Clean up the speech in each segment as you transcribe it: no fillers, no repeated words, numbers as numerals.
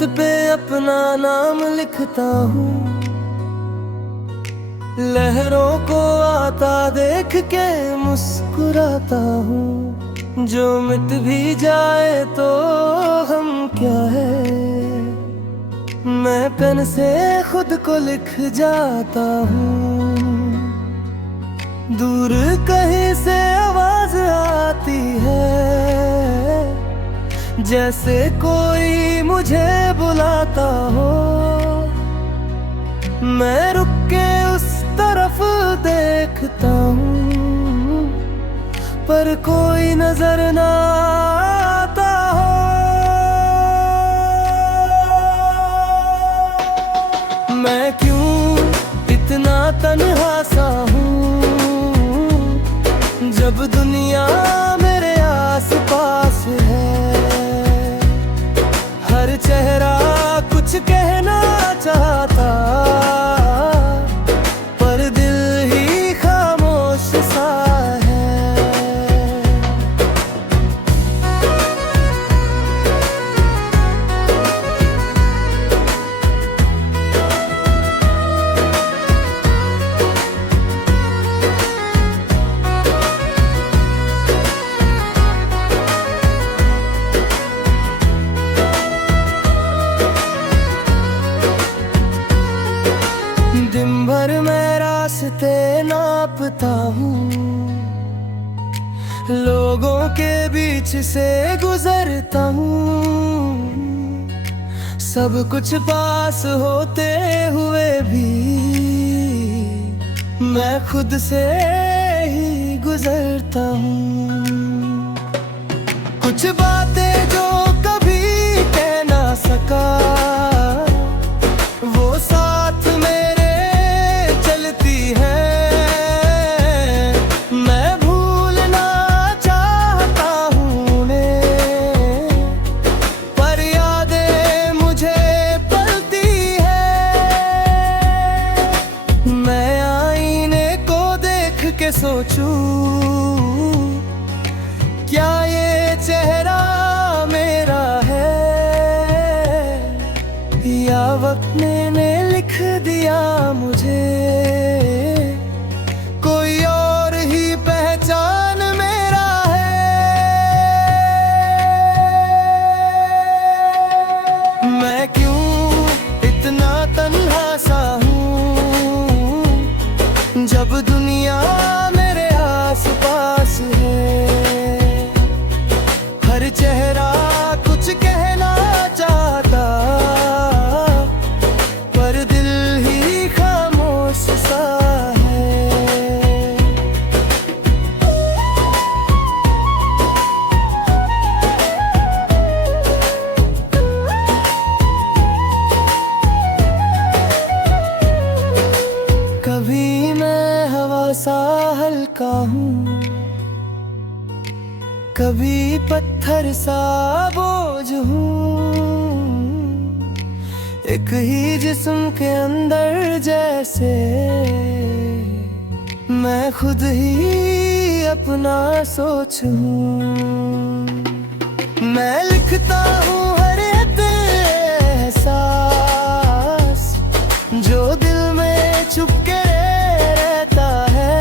रेत पे अपना नाम लिखता हूँ, लहरों को आता देख के मुस्कुराता हूँ। जो मिट भी जाए तो हम क्या है, मैं पेन से खुद को लिख जाता हूँ। दूर कहीं से आवाज आती है, जैसे कोई मुझे बुलाता हो। मैं रुक के उस तरफ देखता हूँ, पर कोई नजर ना आता हो। मैं क्यों इतना तन्हा सा हूँ, जब दुनिया मेरे आस पास है। हर चेहरा कुछ कहना चाहता, पर दिल ही खामोश सा है। दिन भर मैं रास्ते नापता हूँ, लोगों के बीच से गुजरता हूँ। सब कुछ पास होते हुए भी मैं खुद से ही गुजरता हूँ। कुछ बातें जो कभी कह ना सका, वो साथ मेरे चलती है। मैं भूलना चाहता हूँ उन्हें, पर यादें मुझे पलती है। मैं आईने को देख के सोचूं, क्या ये चेहरा मेरा है, या वक्त ने लिख दिया मुझे। कोई और ही पहचान मेरा है। मैं क्यों इतना तन्हा सा हूँ, जब दुनिया मेरे आस पास है। हर चेहरा कुछ कहना चाहता, पर दिल ही खामोश सा है। कभी मैं हवा सा हल्का हूँ, कभी पत्थर सा बोझ हूँ। एक ही जिस्म के अंदर जैसे मैं खुद ही अपना सोच हूँ। मैं लिखता हूँ हर एक एहसास, जो दिल में छुप के रहता है।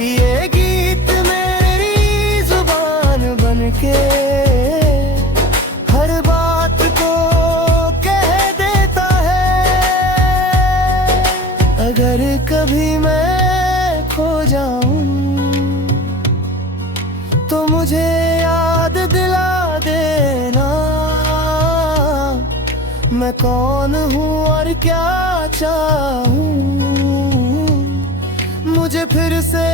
ये गीत मेरी जुबान बनके हर बात को कह देता है। अगर कभी मैं खो जाऊं, तो मुझे याद दिला देना, मैं कौन हूँ और क्या चाहूँ। मुझे फिर से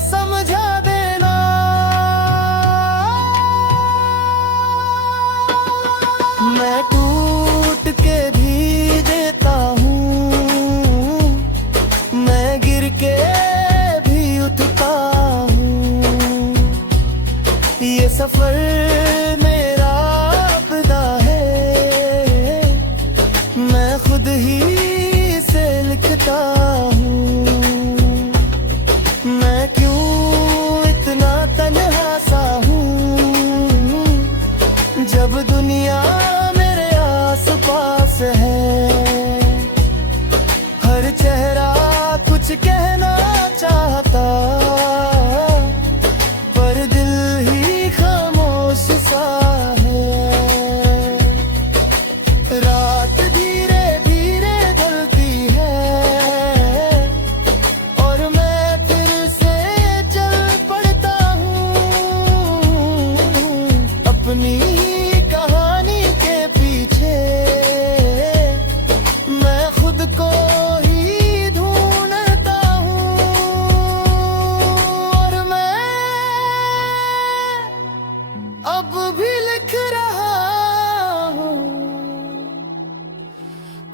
समझा देना। मैं टूट के भी देता हूँ, मैं गिर के भी उठता हूँ। ये सफर मेरा आपदा है, मैं खुद ही से लिखता हूँ। मैं क्यों इतना तन्हा सा हूँ, जब दुनिया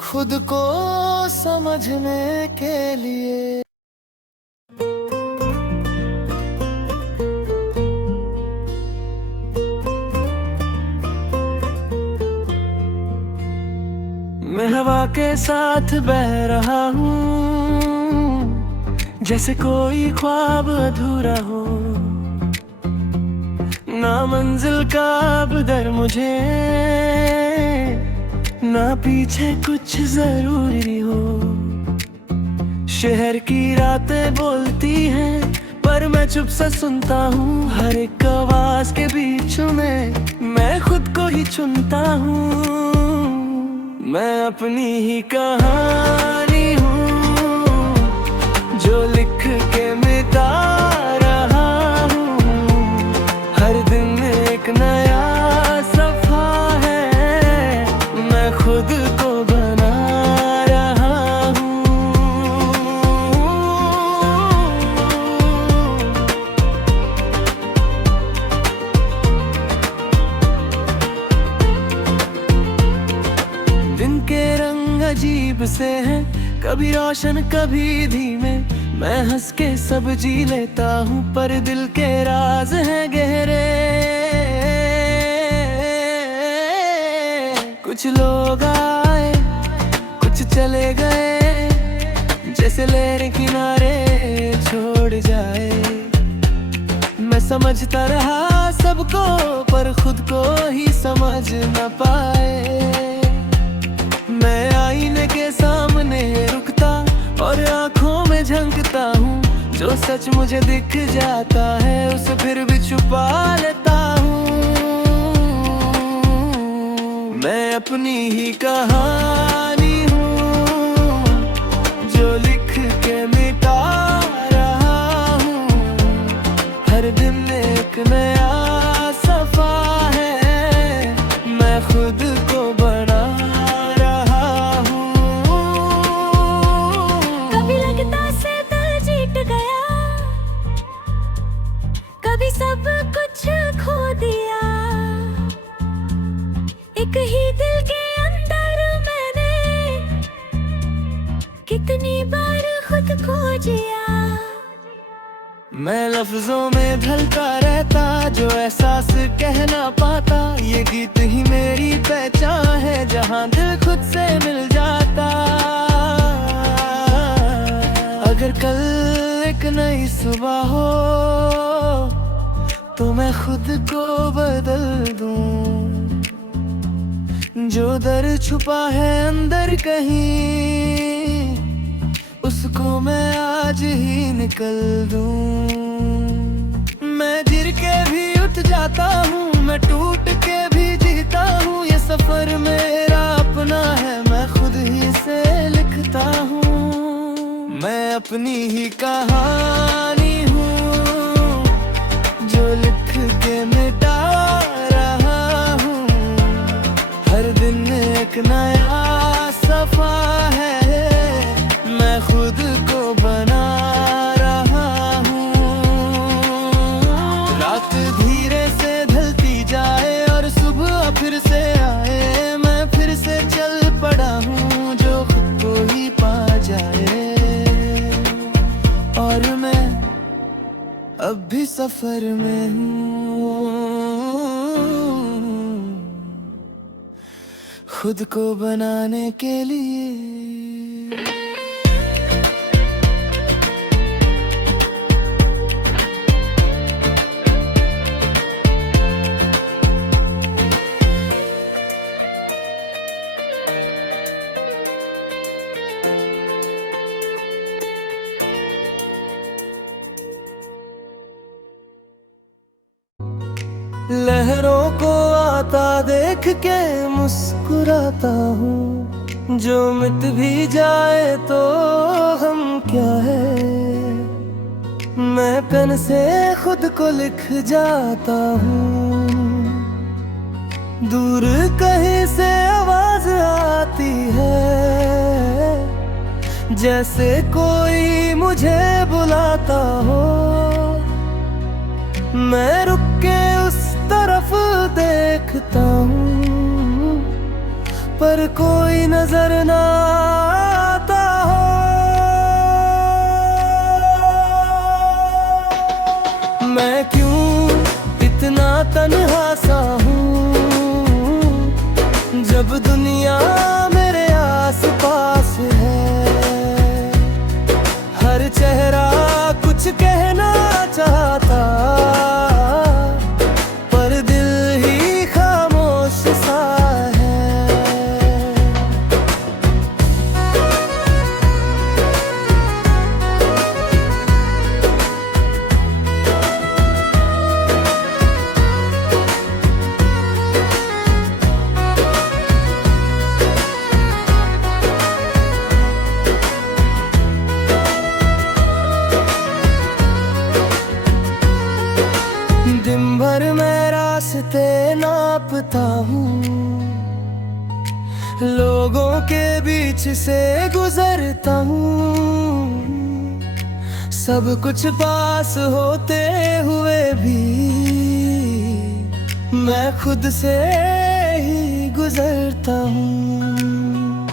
खुद को समझने के लिए। मैं हवा के साथ बह रहा हूँ, जैसे कोई ख्वाब अधूरा हो। ना मंजिल का अब डर मुझे, ना पीछे कुछ जरूरी हो। शहर की रातें बोलती हैं, पर मैं चुप से सुनता हूँ। हर एक आवाज के बीच में मैं खुद को ही चुनता हूँ। मैं अपनी ही कहानी हूँ, जो लिख के मिटा रहा हूँ। हर दिन एक नया सफा है, मैं खुद को बना रहा हूँ। दिन के रंग अजीब से हैं, कभी रोशन कभी धीमे। मैं हंस के सब जी लेता हूँ, पर दिल के राज हैं गहरे। कुछ लोग आए, कुछ चले गए, जैसे लहर किनारे छोड़ जाए। मैं समझता रहा सबको, पर खुद को ही समझ न पाए। मैं आईने के सामने रुकता और आंखों में झंकता हूँ। जो सच मुझे दिख जाता है, उसे फिर भी छुपा लेता हूँ। मैं अपनी ही कहानी हूँ, जो लिख के मिटा रहा हूँ। हर दिन एक नया सफा है, मैं खुद को बना रहा हूँ। कभी लगता से दिल जीत गया, कभी सब कुछ खो दिया। एक ही दिल के अंदर मैंने कितनी बार खुद खो जिया। मैं लफ्जों में ढलता रहता, जो एहसास कह ना पाता। ये गीत ही मेरी पहचान है, जहाँ दिल खुद से मिल जाता। अगर कल एक नई सुबह हो, तो मैं खुद को बदल दूं। जो दर्द छुपा है अंदर कहीं, उसको मैं आज ही निकल दूं। मैं गिर के भी उठ जाता हूँ, मैं टूट के भी जीता हूँ। ये सफर मेरा अपना है, मैं खुद ही से लिखता हूँ। मैं अपनी ही कहानी हूँ, जो लिख के मिटा रहा हूँ। हर दिन एक नया सफा है, मैं खुद को बना रहा हूँ। रात धीरे से ढलती जाए और सुबह फिर से आए। मैं फिर से चल पड़ा हूँ, जो खुद को ही पा जाए। और मैं अब भी सफर में हूँ, खुद को बनाने के लिए। लहरों को आता देख के मुस्कुराता हूँ। जो मिट भी जाए तो हम क्या है। मैं पेन से खुद को लिख जाता हूँ। दूर कहीं से आवाज आती है, जैसे कोई मुझे बुलाता हो। मैं रुक के उस तरफ देखता हूँ, पर कोई नजर ना आता हो। मैं क्यों इतना तन्हा सा हूँ, जब दुनिया मेरे आस पास है। हर चेहरा कुछ कहना चाहता, पर दिल ही खामोश सा है। दिन भर मैं रास्ते नापता हूँ, लोगों के बीच से गुजरता हूँ। सब कुछ पास होते हुए भी मैं खुद से ही गुजरता हूँ।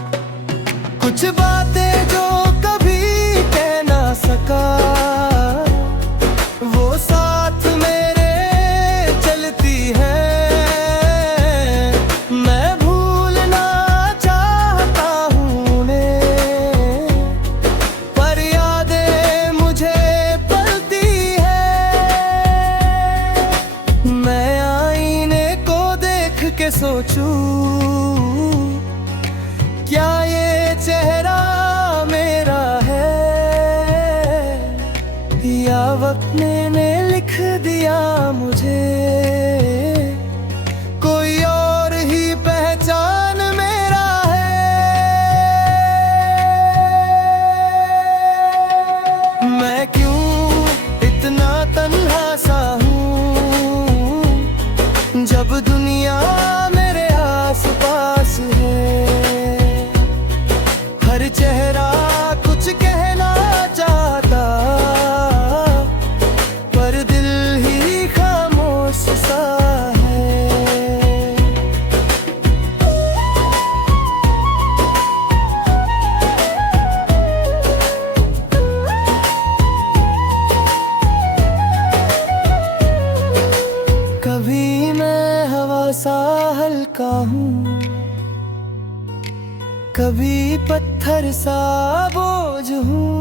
कुछ बातें जो कभी कह ना सका, वो साथ मेरे चलती है। मैं भूलना चाहता हूँ उन्हें, पर यादें मुझे पलती है। मैं आईने को देख के सोचूं, क्या ये चेहरा मेरा है, या वक्त ने लिख दिया मुझे। कोई और ही पहचान मेरा है। मैं क्यों इतना तन्हा सा हूँ, जब दुनिया मेरे आस पास है। हर चेहरा कुछ कहना चाहता, पर दिल ही खामोश सा है। कभी मैं हवा सा हल्का हूँ, कभी पत्थर सा बोझ हूँ।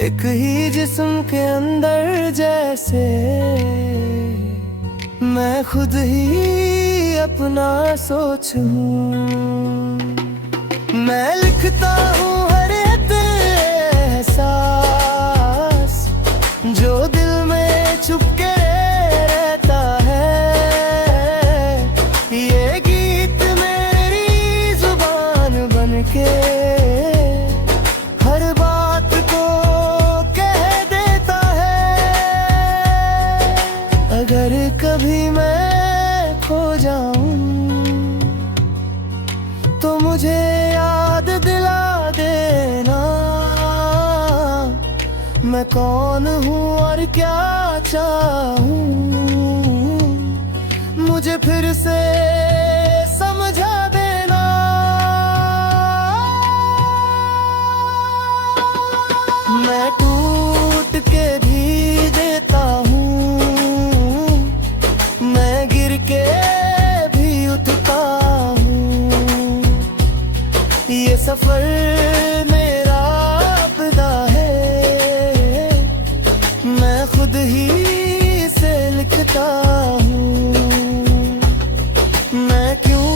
एक ही जिस्म के अंदर जैसे मैं खुद ही अपना सोच हूँ। मैं लिखता हूँ हर एक एहसास, जो दिल में छुप के रहता है। ये गीत मेरी जुबान बनके हर बात को कह देता है। अगर कभी मैं खो जाऊं, तो मुझे याद दिला देना, मैं कौन हूँ और क्या चाहूँ। मुझे फिर से समझा देना। मैं टूट के भी देता हूँ, मैं गिर के भी उठता हूँ। ये सफर मेरा अपना है, मैं खुद ही से लिखता हूँ। मैं क्यों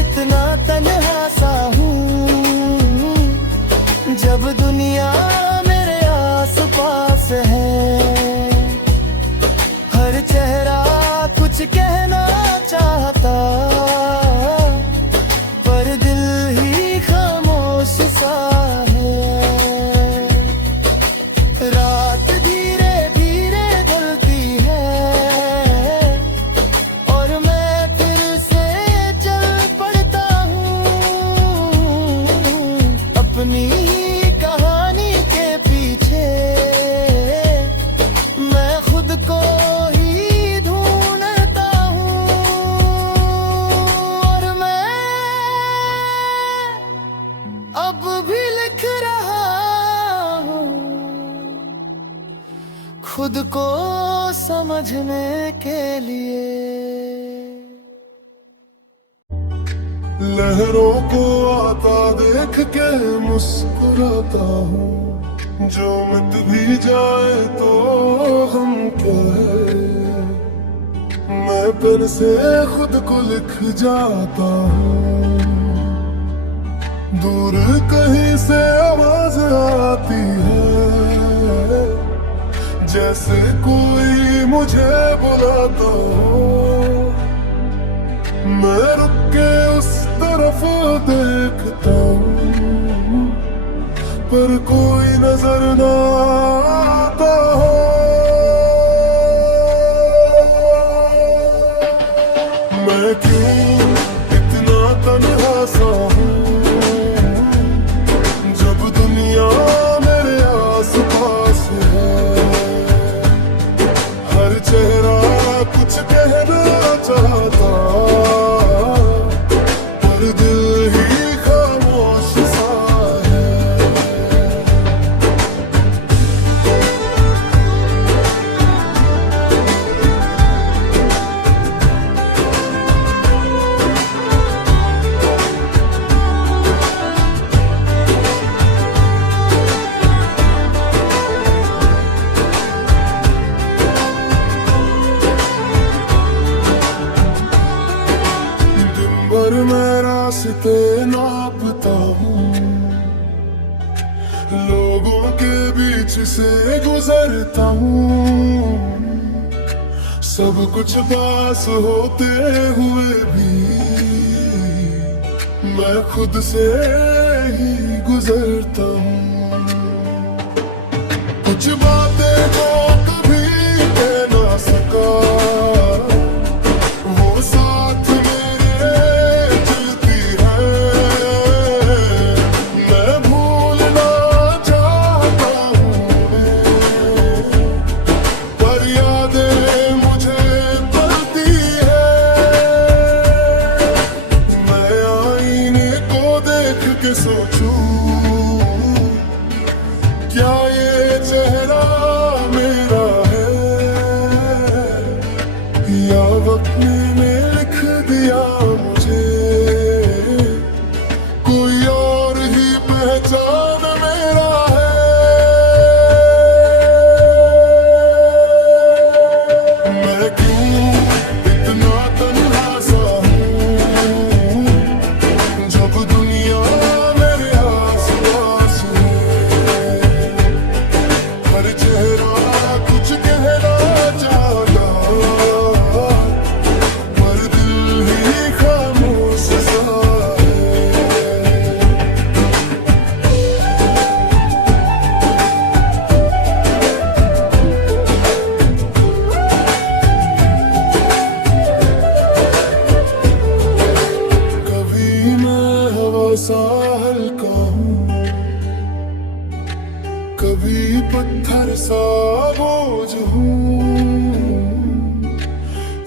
इतना तन्हा सा हूँ, जब दुनिया मेरे आस पास है। हर चेहरा कुछ कहना चाहता, पर दिल ही खामोश खुद को समझने के लिए। लहरों को आता देख के मुस्कुराता हूँ, जो मिट भी जाए तो हम क्या, मैं पेन से खुद को लिख जाता हूँ। दूर कहीं से आवाज आती है, जैसे कोई मुझे बुलाता हो। मैं रुक के उस तरफ देखता हूँ, पर कोई नजर ना आता हो। मैं क्यों इतना तन्हा सा हूँ, जब दुनिया मेरे आस पास है। हर चेहरा कुछ कहना चाहता, पर दिल ही खामोश सा है। पर मैं रास्ते नापता हूँ, लोगों के बीच से गुजरता हूँ। सब कुछ पास होते हुए भी मैं खुद से ही गुजरता हूँ। कुछ बातें जो कभी कह ना सका, वो साथ के सोचूं, क्या ये चेहरा मेरा है, या वक्त ने लिख दिया मुझे। कोई और ही पहचान मेरा है। मैं क्यों इतना तन्हा सा हूँ, जब दुनिया सा हल्का हूँ, कभी पत्थर सा बोझ हूँ।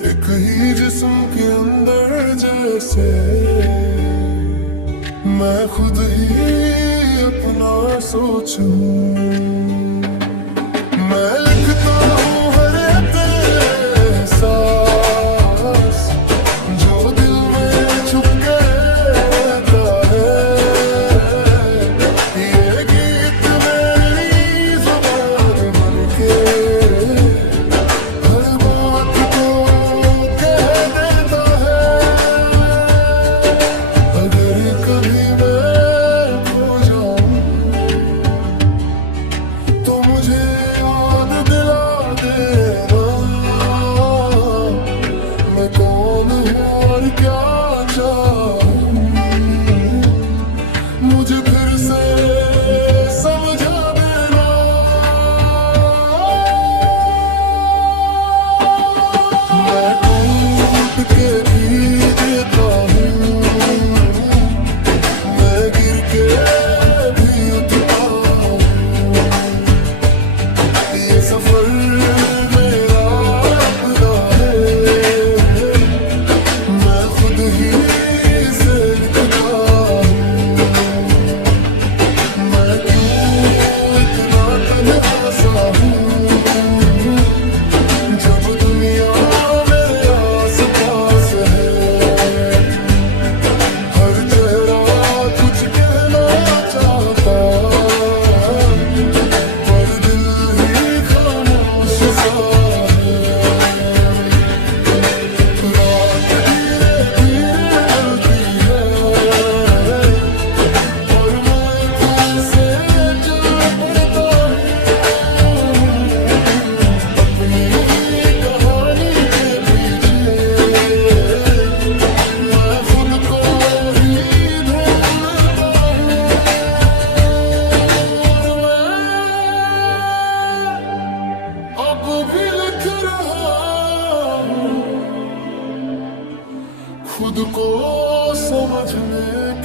एक ही जिस्म के अंदर जैसे मैं खुद ही अपना सोचूं। मैं लिखता हूँ हर एक एहसास, जो दिल में छुप के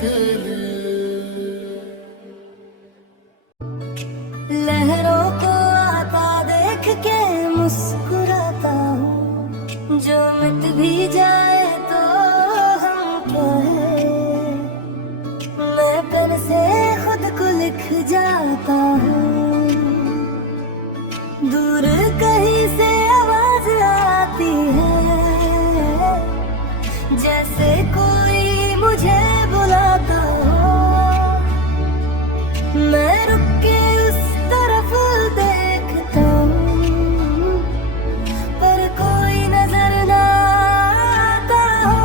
के लिए। लहरों को आता देख के मुस्कुराता हूँ, जो मिट भी जाए तो हम क्या है। मैं पेन से खुद को लिख जाता हूँ, दूर कहीं से आवाज आती है, जैसे कोई मुझे बुलाता हो। मैं रुक के उस तरफ देखता हूँ, पर कोई नजर ना आता हो।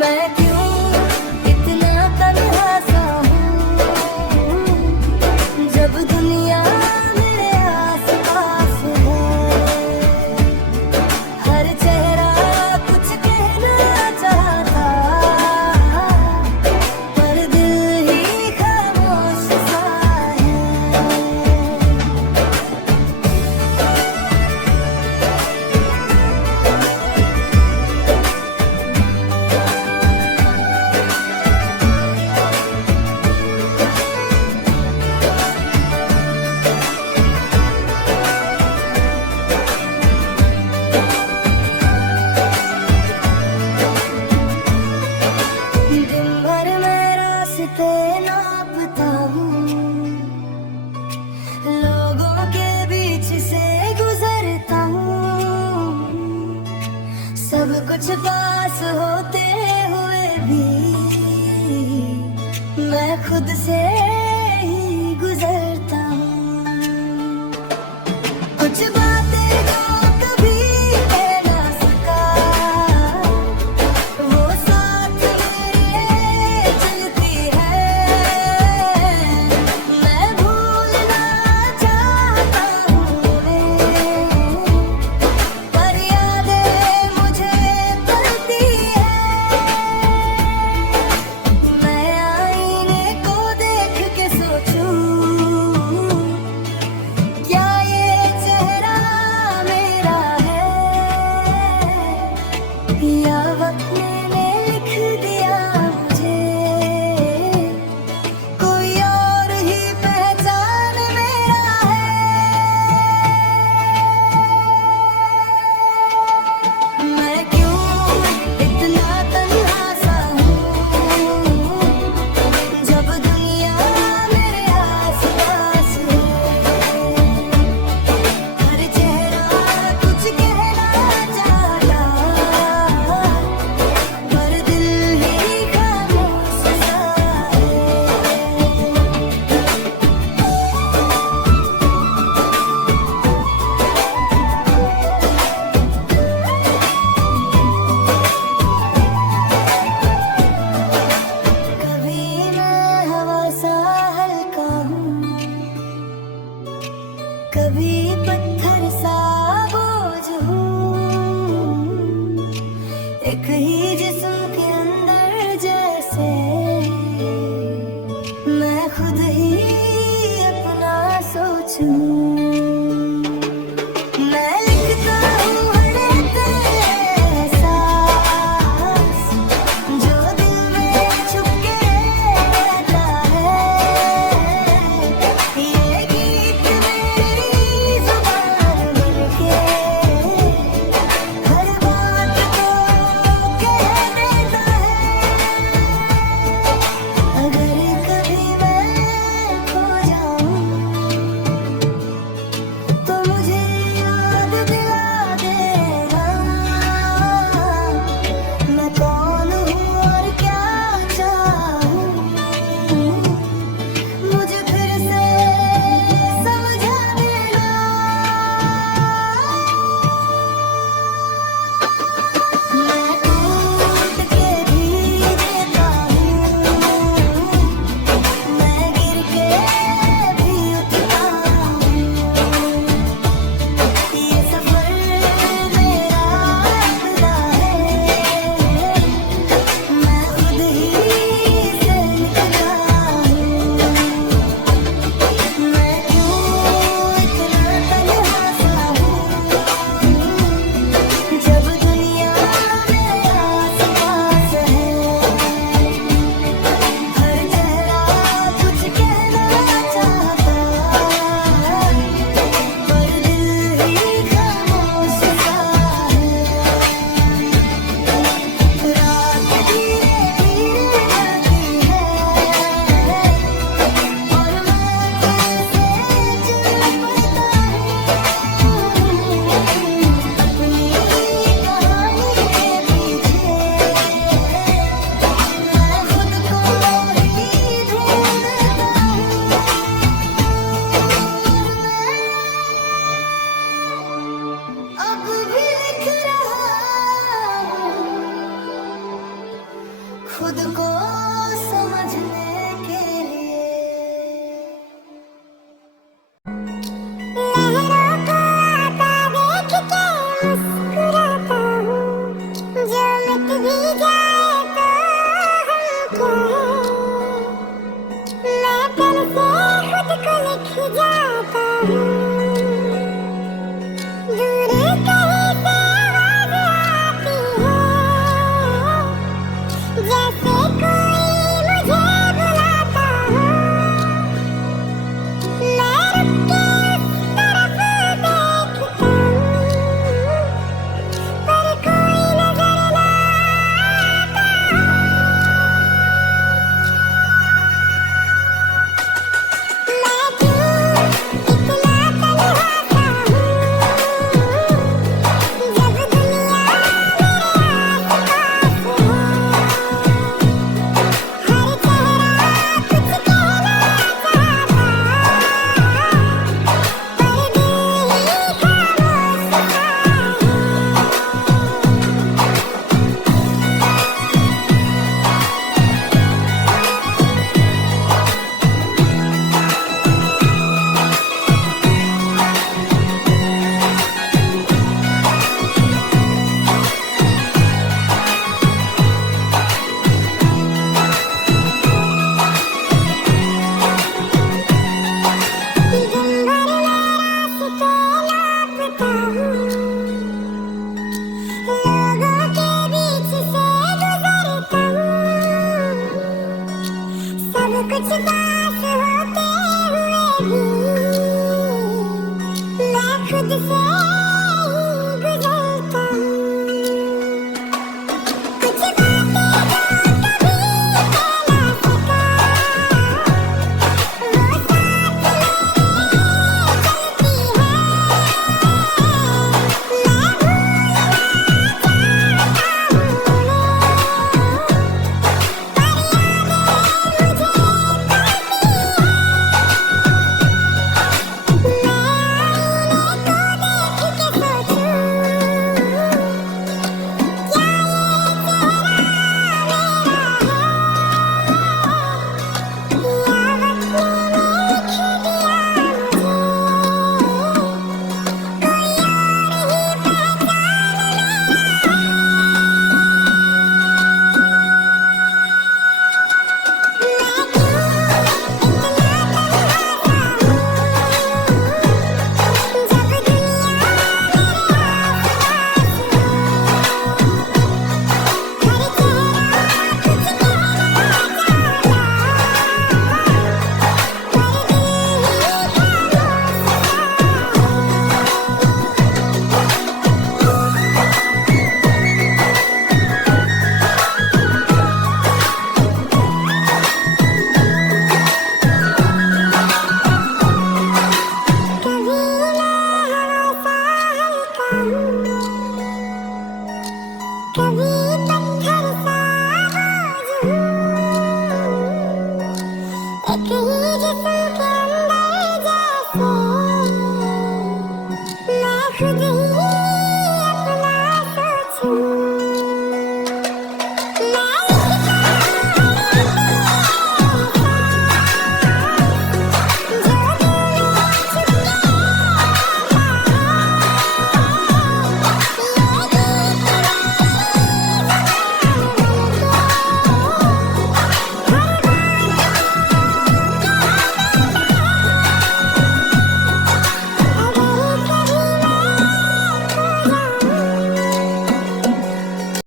मैं क्यों इतना तन्हा सा हूँ, जब दुनिया मेरे आसपास है। हर चेहरा कुछ कहना चाहता, पर दिल ही खामोश सा है। दिन भर मैं रास्ते नापता हूँ, लोगों के बीच से गुजरता हूँ। सब कुछ पास होते हुए भी मैं खुद से ही गुजरता हूँ। कुछ बातें जो कभी कह ना सका, वो साथ मेरे चलती है। मैं भूलना चाहता हूँ उन्हें, पर यादें मुझे करती है। मैं आईने को देख खुद को